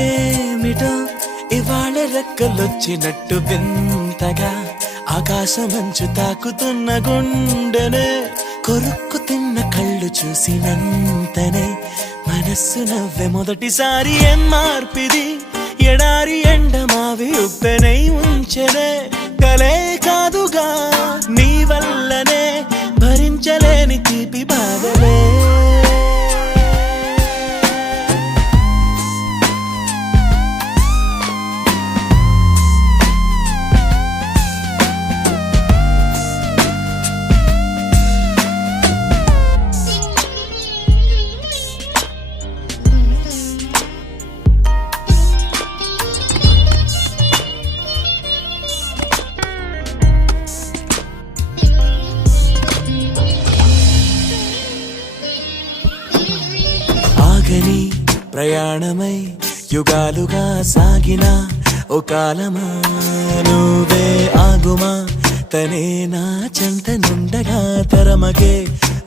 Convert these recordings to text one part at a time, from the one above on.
ఏమిటో ఇవాళ రెక్కలొచ్చినట్టు వింతగా ఆకాశమంచు తాకుతున్న గుండెనే కొరుక్కు తిన్న కళ్ళు చూసినంతనే మనస్సు నవ్వే మొదటిసారి ఏం మార్పిది ఎడారి ఎండమావి ఉప్పెనై ఉంచెనే కలే కాదుగా నీ వల్లనే భరించలేని తీపి బాధలే ప్రయాణమై యుగాలుగా సాగిన ఓ కాలమా నువ్వే ఆగుమా తనే నా చెంత నుండగా తరమగే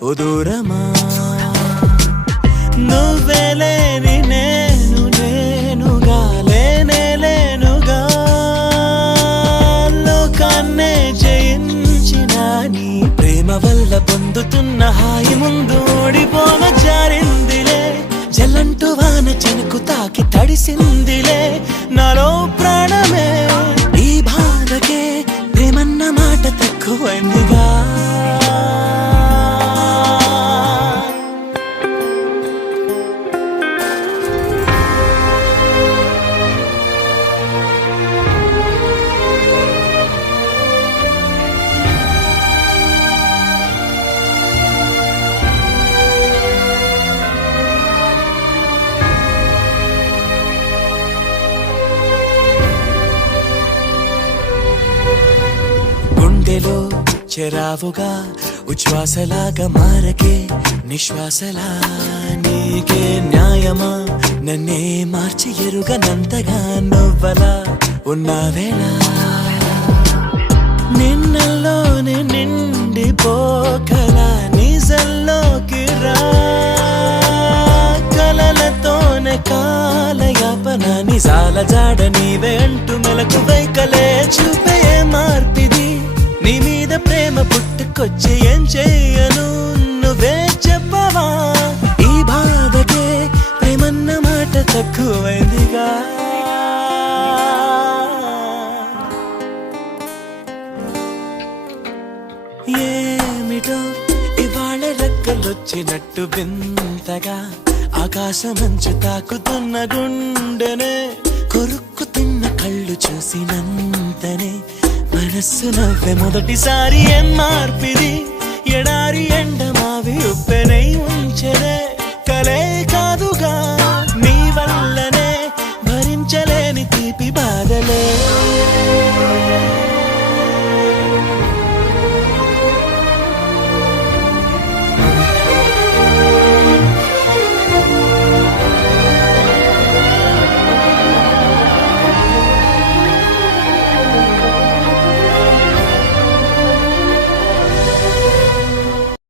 ఓ దూరమా నువ్వే లేని నేను నేనుగా లేనే లేనుగా లోకాన్నే జయించిన నీ ప్రేమ వల్ల పొందుతున్న హాయి ముందు ఓడిపోన జారిందిలే జలంటు వాన చెనుకు తాకి తడిసిందిలే నాలో ప్రాణమే ఈ బాధకే ప్రేమన్న మాట తక్కువైందిగా గుండెలో చెరావుగా ఉచ్ఛ్వాసలాగా మారకే నిశ్వాసలా నీకే న్యాయమా నన్నే మార్చి ఎరుగనంతగా నువ్వలా ఉన్నావేళ నిన్నల్లోనే నిండిపోకలా నిజల్లోకి రా కలలతోనే కాలయాపన నిజాల జాడ నీవే అంటూ మెలకు వైకలే చూపే మార్పిది నీ మీద ప్రేమ పుట్టుకొచ్చి ఏం చెయ్యను నువ్వే చెప్పవా ఈ బాధకే ప్రేమన్న మాట తక్కువైందిగా ఏమిటో ఇవాళ రెక్కలొచ్చినట్టు వింతగా ఆకాశమంచు తాకుతున్న గుండెనే కొరుక్కు తిన్న కళ్ళు చూసినంతనే మనస్సు నవ్వే మొదటిసారి ఏం మార్పిది ఎడారి